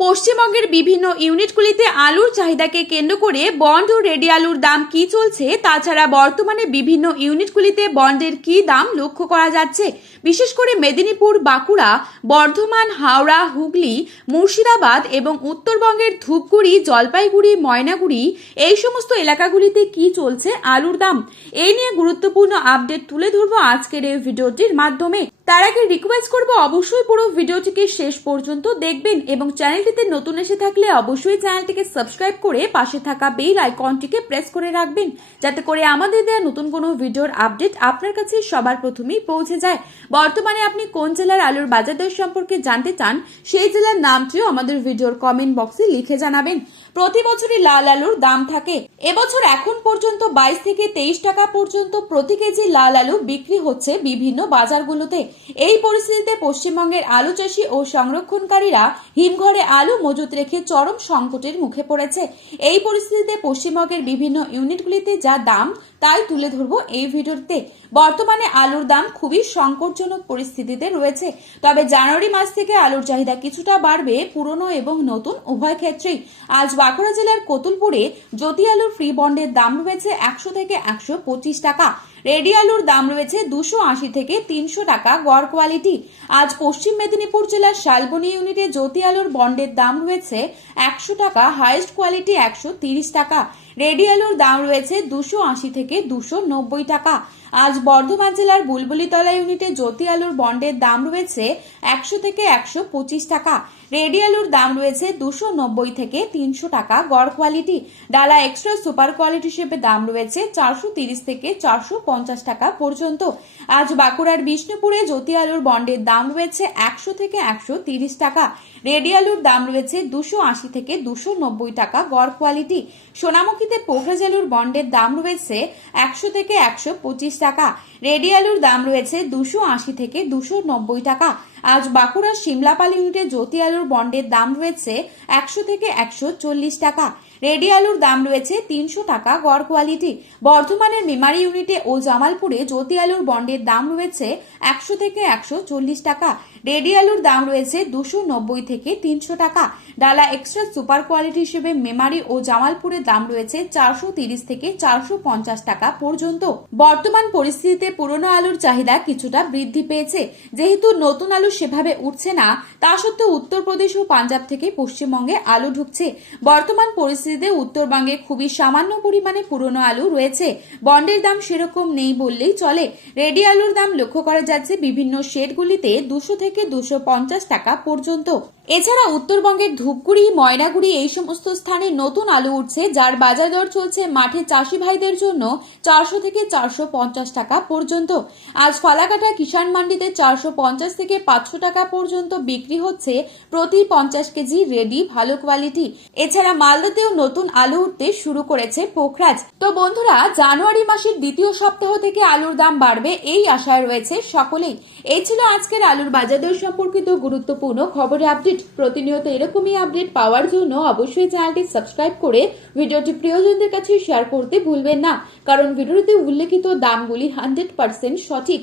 পশ্চিমবঙ্গের বিভিন্ন ইউনিটগুলিতে আলুর চাহিদাকে কেন্দ্র করে বন্ড ও রেডি আলুর দাম কি চলছে, তাছাড়া বর্তমানে বিভিন্ন ইউনিটগুলিতে বন্ডের কি দাম লক্ষ্য করা যাচ্ছে। বিশেষ করে মেদিনীপুর, বাঁকুড়া, বর্ধমান, হাওড়া, হুগলি, মুর্শিদাবাদ এবং উত্তরবঙ্গের ধূপগুড়ি, জলপাইগুড়ি, ময়নাগুড়ি এই সমস্ত এলাকাগুলিতে কি চলছে আলুর দাম, এই নিয়ে গুরুত্বপূর্ণ আপডেট তুলে ধরবো আজকের এই ভিডিওটির মাধ্যমে। তার আগে রিকোয়েস্ট করবো অবশ্যই পুরো ভিডিওটিকে শেষ পর্যন্ত দেখবেন এবং চ্যানেলটিতে নতুন এসে থাকলে অবশ্যই চ্যানেলটিকে সাবস্ক্রাইব করে পাশে থাকা বেল আইকনটিকে প্রেস করে রাখবেন, যাতে করে আমাদের দেওয়া নতুন কোনো ভিডিওর আপডেট আপনার কাছে সবার প্রথমেই পৌঁছে যায়। বর্তমানে আপনি কোন জেলার আলুর বাজার দর সম্পর্কে জানতে চান, সেই জেলার নামটিও আমাদের ভিডিওর কমেন্ট বক্সে লিখে জানাবেন। প্রতি বছরই লাল আলুর দাম থাকে। এবছর এখন পর্যন্ত 22 থেকে 23 টাকা পর্যন্ত প্রতি কেজি লাল আলু বিক্রি হচ্ছে বিভিন্ন বাজারগুলোতে। এই পরিস্থিতিতে পশ্চিমবঙ্গের আলু চাষী ও সংরক্ষণকারীরা হিমঘরে আলু মজুত রেখে চরম সংকটের মুখে পড়েছে। এই পরিস্থিতিতে পশ্চিমবঙ্গের বিভিন্ন ইউনিটগুলিতে যা দাম তাই তুলে ধরবো এই ভিডিওতে। বর্তমানে আলুর দাম খুবই সংকটজনক পরিস্থিতিতে রয়েছে, তবে জানুয়ারি মাস থেকে আলুর চাহিদা কিছুটা বাড়বে পুরনো এবং নতুন উভয় ক্ষেত্রেই। আজ বাঁকুড়া জেলার কতুলপুরে জ্যোতি আলুর ফ্রি বন্ডের দাম রয়েছে 100 থেকে 125 টাকা। রেডি আলুর দাম রয়েছে 280 থেকে 300 টাকা গড় কোয়ালিটি। আজ পশ্চিম মেদিনীপুর জেলার শালবনী ইউনিটে জ্যোতি আলুর বন্ডের দাম রয়েছে 100 টাকা, হাইয়েস্ট কোয়ালিটি 130 টাকা। রেডি আলুর দাম রয়েছে 280 থেকে 290 টাকা। আজ বর্ধমান জেলার বুলবুলিতলা ইউনিটে জ্যোতি আলুর বন্ডের দাম রয়েছে 100 থেকে 125 টাকা। রেডি আলুর দাম রয়েছে 290 থেকে 300 টাকা গড় কোয়ালিটি। ডালা এক্সট্রা সুপার কোয়ালিটি হিসেবে দাম রয়েছে 430 থেকে 450 টাকা পর্যন্ত। আজ বাঁকুড়ার বিষ্ণুপুরে জ্যোতি আলুর বন্ডের দাম রয়েছে 100 থেকে 130 টাকা। রেডি আলুর দাম রয়েছে 280 থেকে 290 টাকা গড় কোয়ালিটি। সোনামুখীতে পোখরাজ আলুর বন্ডের দাম রয়েছে 100 থেকে 125 টাকা। রেডি আলুর দাম রয়েছে 280 থেকে 290 টাকা। আজ বাঁকুড়ার সিমলাপাল ইউনিটে জ্যোতি আলুর বন্ডের দাম রয়েছে 100 থেকে 140 টাকা। রেডি আলুর দাম রয়েছে 300 টাকা গড় কোয়ালিটি। বর্ধমানের মেমারি ইউনিটে ও জামালপুরে জ্যোতি আলুর বন্ডের দাম রয়েছে 100 থেকে 140 টাকা। রেডি আলুর দাম রয়েছে 290 থেকে 300 টাকা। ডালা এক্সট্রা সুপার কোয়ালিটি হিসেবে মেমারি ও জামালপুরের দাম রয়েছে 430 থেকে 450 টাকা পর্যন্ত। বর্তমান পরিস্থিতিতে পুরনো আলুর চাহিদা কিছুটা বৃদ্ধি পেয়েছে। যেহেতু নতুন আলু সেভাবে উঠছে না, তা সত্ত্বেও উত্তরপ্রদেশ ও পাঞ্জাব থেকে পশ্চিমবঙ্গে আলু ঢুকছে। বর্তমান পরিস্থিতিতে উত্তরবঙ্গে খুবই সামান্য পরিমাণে পুরনো আলু রয়েছে। বন্ডের দাম সেরকম নেই বললেই চলে। রেডি আলুর দাম লক্ষ্য করা যাচ্ছে বিভিন্ন শেডগুলিতে 200 থেকে 250 টাকা পর্যন্ত। এছাড়া উত্তরবঙ্গের ধূপগুড়ি, ময়নাগুড়ি এই সমস্ত স্থানে নতুন আলু উঠছে, যার বাজার দর চলছে মাঠে চাষি ভাইদের জন্য 400 থেকে 450 টাকা পর্যন্ত। আজ ফালাকাটা কিষাণ মান্ডিতে 450 থেকে 500 টাকা পর্যন্ত বিক্রি হচ্ছে প্রতি 50 কেজি রেডি ভালো কোয়ালিটি। এছাড়া মালদাতেও নতুন আলু উঠতে শুরু করেছে পোখরাজ। তো বন্ধুরা, জানুয়ারি মাসের দ্বিতীয় সপ্তাহ থেকে আলুর দাম বাড়বে এই আশায় রয়েছে সকলেই। এই ছিল আজকের আলুর বাজার দর সম্পর্কিত গুরুত্বপূর্ণ খবরের আপডেট। প্রতিনিয়ত এরকমই আপডেট পাওয়ার জন্য অবশ্যই চ্যানেলটি সাবস্ক্রাইব করে ভিডিওটি প্রিয়জনদের কাছে শেয়ার করতে ভুলবেন না, কারণ ভিডিওতে উল্লেখিত দামগুলি 100% সঠিক।